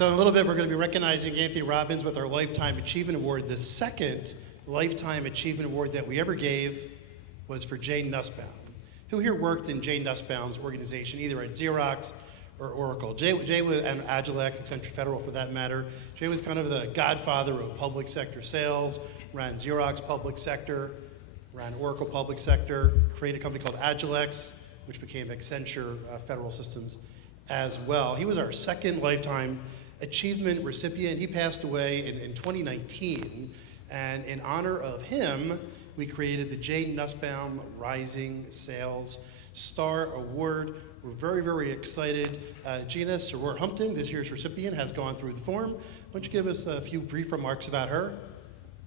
So in a little bit, we're going to be recognizing Anthony Robbins with our Lifetime Achievement Award. The second Lifetime Achievement Award that we ever gave was for Jay Nussbaum. Who here worked in Jay Nussbaum's organization, either at Xerox or Oracle? Jay was at Agilex, Accenture Federal for that matter. Jay was kind of the godfather of public sector sales, ran Xerox public sector, ran Oracle public sector, created a company called Agilex, which became Accenture Federal Systems as well. He was our second Lifetime Achievement recipient. He passed away in 2019, and in honor of him, we created the Jay Nussbaum Rising Sales Star Award. We're very, very excited. Gina Souror Humpton, this year's recipient, has gone through the form. Why don't you give us a few brief remarks about her?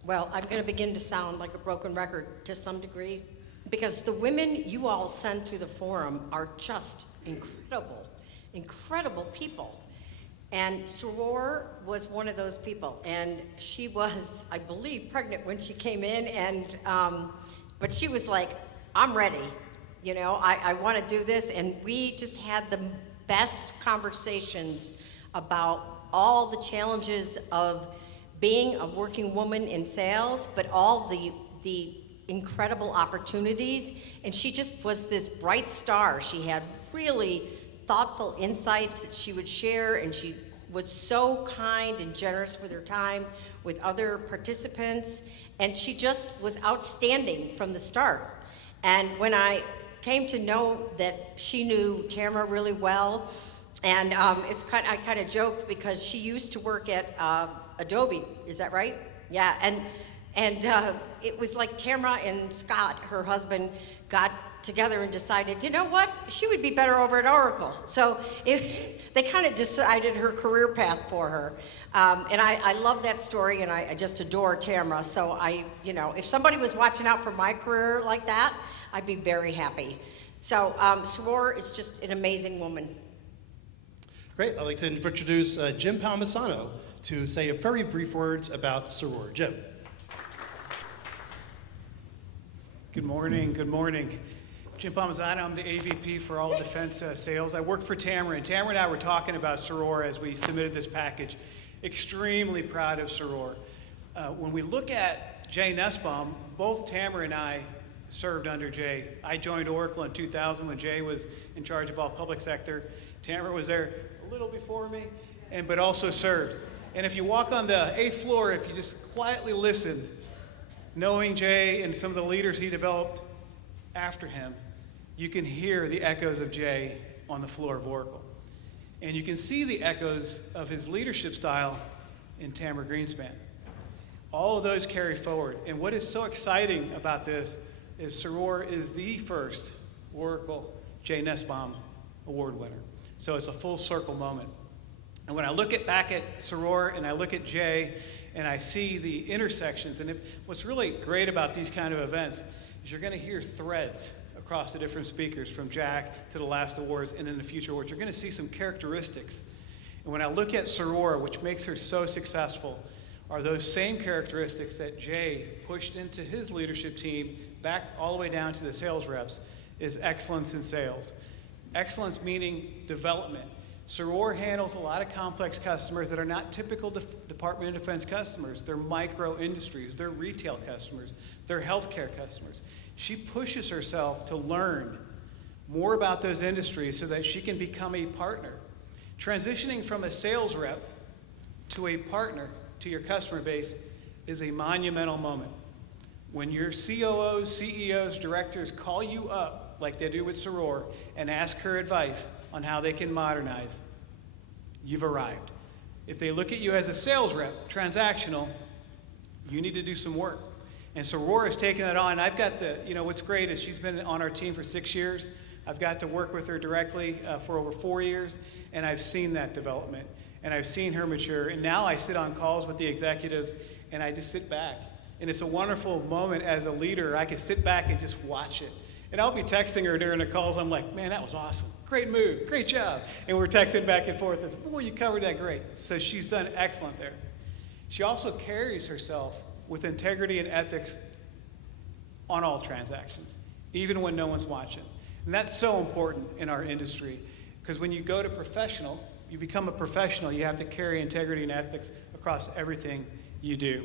Well, I'm going to begin to sound like a broken record to some degree, because the women you all send to the forum are just incredible, incredible people. And Souror was one of those people, and she was, I believe, pregnant when she came in, and but she was like, I'm ready, you know, I want to do this, and we just had the best conversations about all the challenges of being a working woman in sales, but all the incredible opportunities, and she just was this bright star. She had really thoughtful insights that she would share, and she was so kind and generous with her time with other participants, and she just was outstanding from the start. And when I came to know that she knew Tamara really well, and I kind of joked because she used to work at Adobe, is that right? Yeah, and it was like Tamara and Scott, her husband, got together and decided, you know what, she would be better over at Oracle. So they kind of decided her career path for her. And I love that story, and I just adore Tamara. So if somebody was watching out for my career like that, I'd be very happy. So Souror is just an amazing woman. Great, I'd like to introduce Jim Palmisano to say a very brief words about Souror. Jim. Good morning, good morning. Jim Palmisano, I'm the AVP for all defense sales. I work for Tamara, and Tamara and I were talking about Souror as we submitted this package. Extremely proud of Souror. When we look at Jay Nussbaum, both Tamara and I served under Jay. I joined Oracle in 2000 when Jay was in charge of all public sector. Tamara was there a little before me, but also served. And if you walk on the 8th floor, if you just quietly listen, knowing Jay and some of the leaders he developed after him, you can hear the echoes of Jay on the floor of Oracle. And you can see the echoes of his leadership style in Tamara Greenspan. All of those carry forward. And what is so exciting about this is Souror is the first Oracle Jay Nussbaum Award winner. So it's a full circle moment. And when I look back at Souror and I look at Jay and I see the intersections, and what's really great about these kind of events is you're going to hear threads across the different speakers, from Jack to the last awards and in the future awards. You're going to see some characteristics. And when I look at Souror, which makes her so successful, are those same characteristics that Jay pushed into his leadership team back all the way down to the sales reps, is excellence in sales. Excellence meaning development. Souror handles a lot of complex customers that are not typical Department of Defense customers. They're micro industries, they're retail customers, they're healthcare customers. She pushes herself to learn more about those industries so that she can become a partner. Transitioning from a sales rep to a partner to your customer base is a monumental moment. When your COOs, CEOs, directors call you up, like they do with Souror, and ask her advice on how they can modernize, you've arrived. If they look at you as a sales rep, transactional, you need to do some work. And Souror has taken that on. I've got what's great is she's been on our team for 6 years. I've got to work with her directly for over 4 years, and I've seen that development, and I've seen her mature. And now I sit on calls with the executives, and I just sit back. And it's a wonderful moment as a leader. I can sit back and just watch it. And I'll be texting her during the calls. I'm like, man, that was awesome. Great move, great job. And we're texting back and forth. I said, boy, you covered that great. So she's done excellent there. She also carries herself with integrity and ethics on all transactions, even when no one's watching. And that's so important in our industry, because when you go to professional, You become a professional. You have to carry integrity and ethics across everything you do.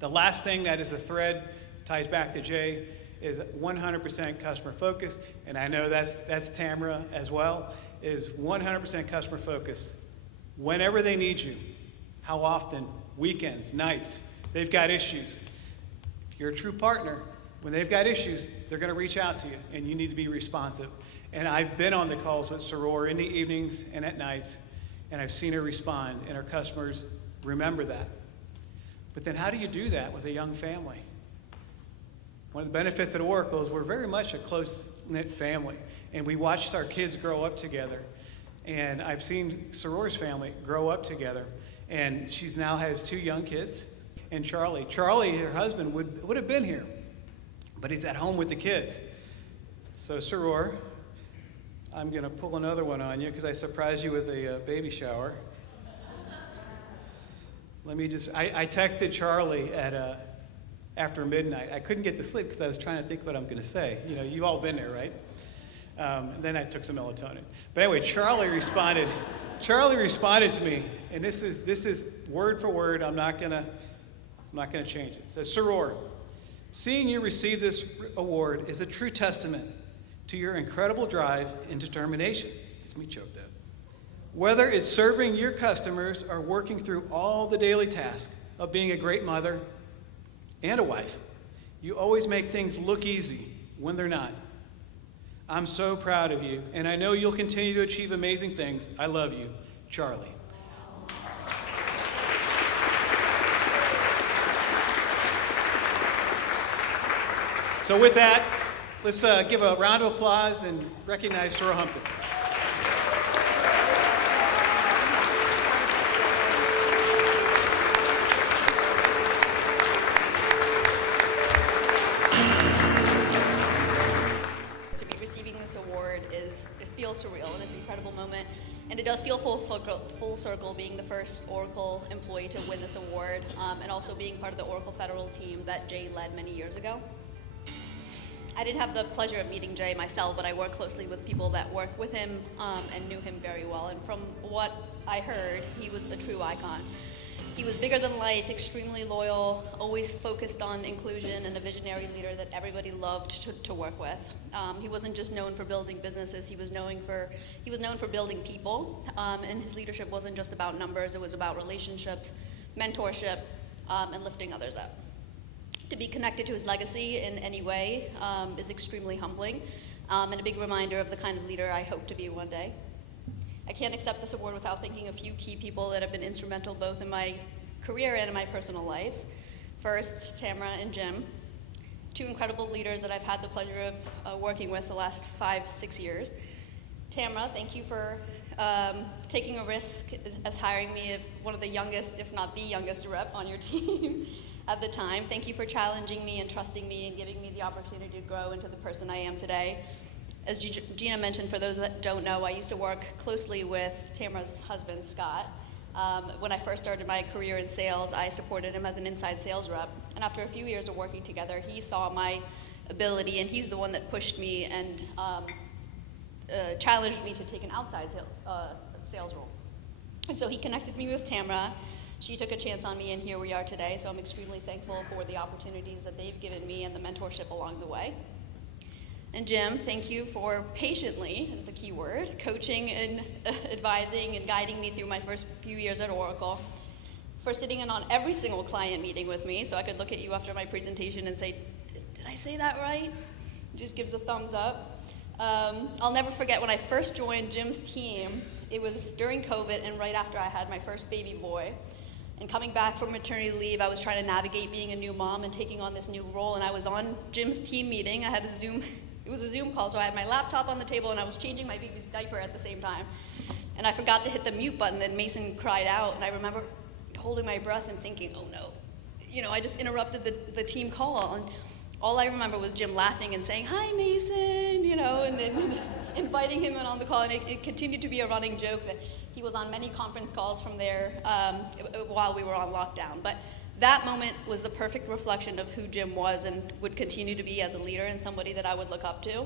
The last thing that is a thread, ties back to Jay, is 100% customer focus, and I know that's Tamara as well, is 100% customer focus. Whenever they need you, how often, weekends, nights, they've got issues. If you're a true partner, when they've got issues, they're gonna reach out to you, and you need to be responsive. And I've been on the calls with Souror in the evenings and at nights, and I've seen her respond, and our customers remember that. But then how do you do that with a young family? One of the benefits at Oracle is we're very much a close-knit family, and we watched our kids grow up together. And I've seen Souror's family grow up together, and she's now has 2 young kids. And Charlie, her husband, would have been here, but he's at home with the kids. So Souror, I'm gonna pull another one on you because I surprised you with a baby shower. Let me just, I texted Charlie at after midnight. I couldn't get to sleep because I was trying to think what I'm gonna say. You know, you've all been there, right? Then I took some melatonin. But anyway, Charlie responded to me, and this is word for word. I'm not gonna change it. It says, Souror, seeing you receive this award is a true testament to your incredible drive and determination. Gets me choked up. Whether it's serving your customers or working through all the daily tasks of being a great mother and a wife, you always make things look easy when they're not. I'm so proud of you, and I know you'll continue to achieve amazing things. I love you, Charlie. So with that, let's give a round of applause and recognize Souror Humpton. To be receiving this award it feels surreal, and it's an incredible moment. And it does feel full circle being the first Oracle employee to win this award, and also being part of the Oracle Federal team that Jay led many years ago. I didn't have the pleasure of meeting Jay myself, but I work closely with people that work with him and knew him very well. And from what I heard, he was a true icon. He was bigger than life, extremely loyal, always focused on inclusion, and a visionary leader that everybody loved to work with. He wasn't just known for building businesses, he was known for building people, and his leadership wasn't just about numbers, it was about relationships, mentorship, and lifting others up. To be connected to his legacy in any way is extremely humbling, and a big reminder of the kind of leader I hope to be one day. I can't accept this award without thanking a few key people that have been instrumental both in my career and in my personal life. First, Tamara and Jim, 2 incredible leaders that I've had the pleasure of working with the last 5-6 years. Tamara, thank you for taking a risk as hiring me as one of the youngest, if not the youngest rep on your team at the time. Thank you for challenging me and trusting me and giving me the opportunity to grow into the person I am today. As Gina mentioned, for those that don't know, I used to work closely with Tamara's husband, Scott. When I first started my career in sales, I supported him as an inside sales rep. And after a few years of working together, he saw my ability, and he's the one that pushed me and challenged me to take an outside sales role. And so he connected me with Tamara. She took a chance on me, and here we are today. So I'm extremely thankful for the opportunities that they've given me and the mentorship along the way. And Jim, thank you for patiently, is the key word, coaching and advising and guiding me through my first few years at Oracle, for sitting in on every single client meeting with me so I could look at you after my presentation and say, did I say that right? Just gives a thumbs up. I'll never forget when I first joined Jim's team. It was during COVID and right after I had my first baby boy. And coming back from maternity leave, I was trying to navigate being a new mom and taking on this new role, and I was on Jim's team meeting. I had it was a Zoom call, so I had my laptop on the table and I was changing my baby's diaper at the same time. And I forgot to hit the mute button, and Mason cried out, and I remember holding my breath and thinking, oh no. You know, I just interrupted the team call, and all I remember was Jim laughing and saying, hi Mason, you know, and then inviting him in on the call, and it continued to be a running joke that he was on many conference calls from there while we were on lockdown. But that moment was the perfect reflection of who Jim was and would continue to be as a leader and somebody that I would look up to.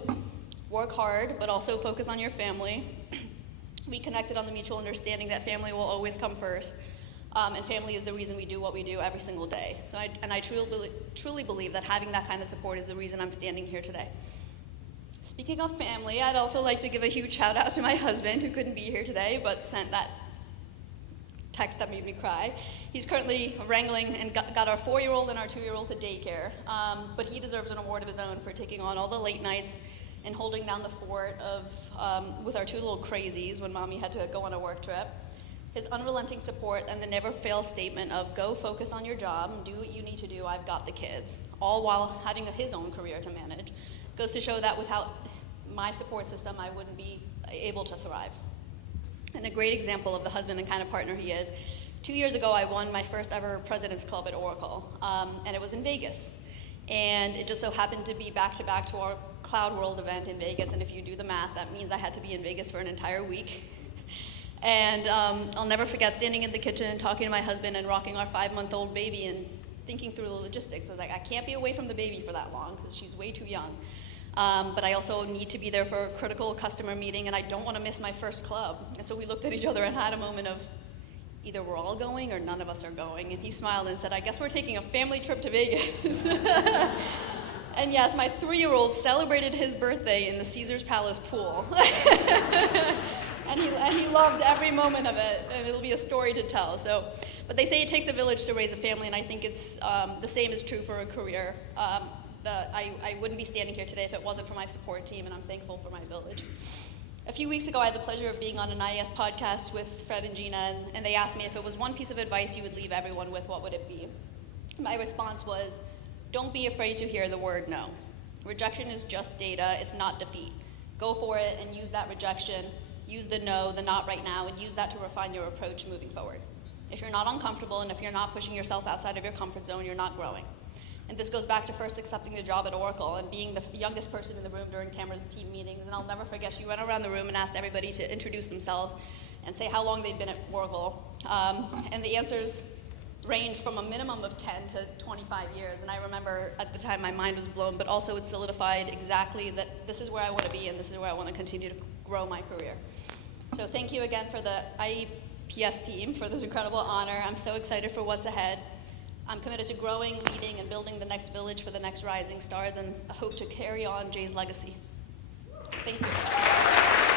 Work hard, but also focus on your family. We connected on the mutual understanding that family will always come first, and family is the reason we do what we do every single day. So I truly believe that having that kind of support is the reason I'm standing here today. Speaking of family, I'd also like to give a huge shout out to my husband, who couldn't be here today, but sent that text that made me cry. He's currently wrangling and got our 4-year-old and our 2-year-old to daycare, but he deserves an award of his own for taking on all the late nights and holding down the fort with our 2 little crazies when mommy had to go on a work trip. His unrelenting support and the never fail statement of go focus on your job and do what you need to do, I've got the kids, all while having his own career to manage, goes to show that without my support system, I wouldn't be able to thrive. And a great example of the husband and kind of partner he is, 2 years ago I won my first ever President's Club at Oracle, and it was in Vegas. And it just so happened to be back-to-back to our Cloud World event in Vegas, and if you do the math, that means I had to be in Vegas for an entire week. And I'll never forget standing in the kitchen and talking to my husband and rocking our 5-month-old baby and thinking through the logistics. I was like, I can't be away from the baby for that long because she's way too young. But I also need to be there for a critical customer meeting, and I don't want to miss my first club. And so we looked at each other and had a moment of, either we're all going or none of us are going. And he smiled and said, I guess we're taking a family trip to Vegas. And yes, my 3-year-old celebrated his birthday in the Caesars Palace pool. and he loved every moment of it, and it'll be a story to tell. But they say it takes a village to raise a family, and I think it's the same is true for a career. I wouldn't be standing here today if it wasn't for my support team, and I'm thankful for my village. A few weeks ago, I had the pleasure of being on an IES podcast with Fred and Gina, and they asked me if it was one piece of advice you would leave everyone with, what would it be? My response was, don't be afraid to hear the word no. Rejection is just data, it's not defeat. Go for it and use that rejection, use the no, the not right now, and use that to refine your approach moving forward. If you're not uncomfortable and if you're not pushing yourself outside of your comfort zone, you're not growing. And this goes back to first accepting the job at Oracle and being the youngest person in the room during Tamara's team meetings. And I'll never forget, she went around the room and asked everybody to introduce themselves and say how long they'd been at Oracle. And the answers ranged from a minimum of 10 to 25 years. And I remember at the time my mind was blown, but also it solidified exactly that this is where I want to be and this is where I want to continue to grow my career. So thank you again for the IEPS team for this incredible honor. I'm so excited for what's ahead. I'm committed to growing, leading, and building the next village for the next rising stars, and I hope to carry on Jay's legacy. Thank you.